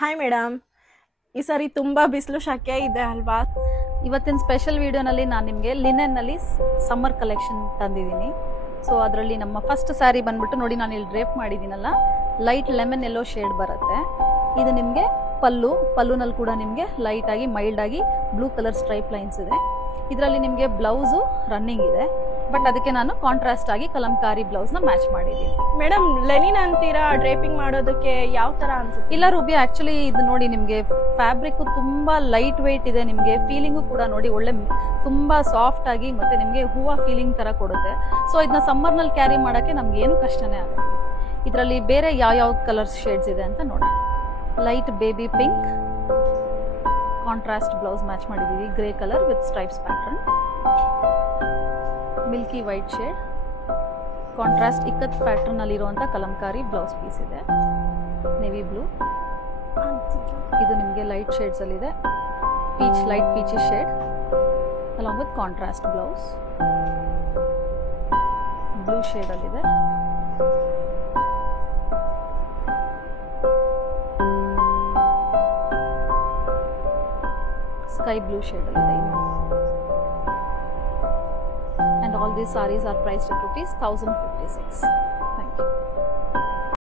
Hi madam, ಈ ಸಾರಿ ತುಂಬಾ ಬಿಸಿಲು ಶಕೆ ಇದೆ ಅಲ್ವಾ? ಇವತ್ತಿನ ಸ್ಪೆಷಲ್ ವಿಡಿಯೋನಲ್ಲಿ ನಾನು ನಿಮಗೆ ಲಿನೆನ್ನಲ್ಲಿ ಸಮ್ಮರ್ ಕಲೆಕ್ಷನ್ ತಂದಿದ್ದೀನಿ. ಸೊ ಅದರಲ್ಲಿ ನಮ್ಮ ಫಸ್ಟ್ ಸ್ಯಾರಿ ಬಂದ್ಬಿಟ್ಟು ನೋಡಿ, ನಾನು ಇಲ್ಲಿ ಡ್ರೇಪ್ ಮಾಡಿದ್ದೀನಲ್ಲ, ಲೈಟ್ ಲೆಮನ್ ಎಲ್ಲೋ ಶೇಡ್ ಬರುತ್ತೆ. ಇದು ನಿಮಗೆ ಪಲ್ಲುನಲ್ಲಿ ಕೂಡ ನಿಮಗೆ ಲೈಟಾಗಿ ಮೈಲ್ಡಾಗಿ ಬ್ಲೂ ಕಲರ್ ಸ್ಟ್ರೈಪ್ ಲೈನ್ಸ್ ಇದೆ. ಇದರಲ್ಲಿ ನಿಮಗೆ ಬ್ಲೌಸು ರನ್ನಿಂಗ್ ಇದೆ, ಬಟ್ ಅದಕ್ಕೆ ನಾನು ಕಾಂಟ್ರಾಸ್ಟ್ ಆಗಿ ಕಲಂಕಾರಿ ಬ್ಲೌಸ್ನ ಮ್ಯಾಚ್ ಮಾಡಿದ್ದೀನಿ. ಮೇಡಮ್, ಲೆನಿನ್ ಅಂತೀರಾ, ಡ್ರೇಪಿಂಗ್ ಮಾಡೋದಕ್ಕೆ ಯಾವ ತರ ಅನ್ಸುತ್ತೆ? ಇಲ್ಲ ರೂಬಿ, ಆಕ್ಚುಲಿ ಇದು ನೋಡಿ ನಿಮಗೆ ಫ್ಯಾಬ್ರಿಕ್ ತುಂಬಾ ಲೈಟ್ ವೆಯ್ಟ್ ಇದೆ. ನಿಮಗೆ ಫೀಲಿಂಗು ಕೂಡ ನೋಡಿ ಒಳ್ಳೆ ತುಂಬಾ ಸಾಫ್ಟ್ ಆಗಿ ಮತ್ತೆ ನಿಮಗೆ ಹೂವು ಫೀಲಿಂಗ್ ತರ ಕೊಡುತ್ತೆ. ಸೊ ಇದನ್ನ ಸಮ್ಮರ್ನಲ್ಲಿ ಕ್ಯಾರಿ ಮಾಡೋಕ್ಕೆ ನಮ್ಗೆ ಏನು ಕಷ್ಟನೇ ಆಗುತ್ತೆ. ಇದರಲ್ಲಿ ಬೇರೆ ಯಾವ ಕಲರ್ಸ್ ಶೇಡ್ಸ್ ಇದೆ ಅಂತ ನೋಡೋಣ. Light baby pink contrast blouse match ಮಾಡಿದ್ದೀವಿ, grey colour with stripes pattern. Milky white shade contrast ikat pattern ಅಲ್ಲಿ ಇರುವಂತ ಕಲಂಕಾರಿ ಬ್ಲೌಸ್ ಪೀಸ್ ಇದೆ. ನೇವಿ ಬ್ಲೂ, ಇದು ನಿಮಗೆ ಲೈಟ್ ಶೇಡ್ಸ್ ಅಲ್ಲಿ ಇದೆ. Peach, light peachy shade along with contrast blouse. Blue shade ಅಲ್ಲಿ ಇದೆ. ಸ್ಕೈ ಬ್ಲೂ ಶೇಡ್ ಅಲ್ಲಿ ಇದೆ. And all these sarees are priced at rupees 1056.